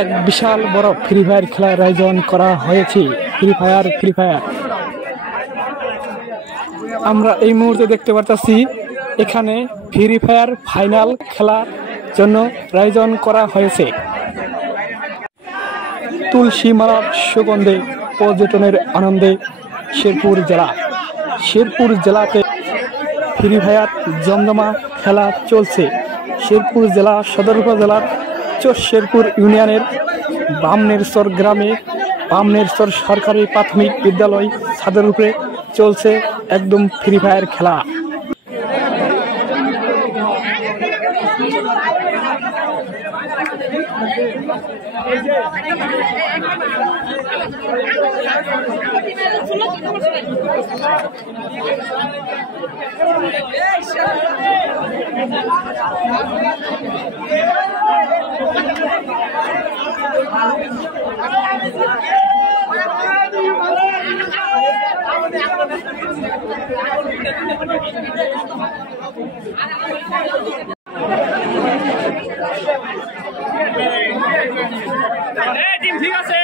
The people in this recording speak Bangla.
এক বিশাল বড় ফ্রি ফায়ার খেলার আয়োজন করা হয়েছে। ফ্রি ফায়ার আমরা এই মুহূর্তে দেখতে পাচ্ছি এখানে ফ্রি ফায়ার ফাইনাল খেলার জন্য আয়োজন করা হয়েছে। তুলসী মালার সুগন্ধে পর্যটনের আনন্দে শেরপুর জেলাতে ফ্রি ফায়ার জমজমা খেলা চলছে। শেরপুর জেলা সদর উপজেলার শেরপুর ইউনিয়নের বামনেরচর গ্রামে বামনেরচর সরকারি প্রাথমিক বিদ্যালয় ছাদের উপরে চলছে একদম ফ্রি ফায়ার খেলা। ঠিক আছে।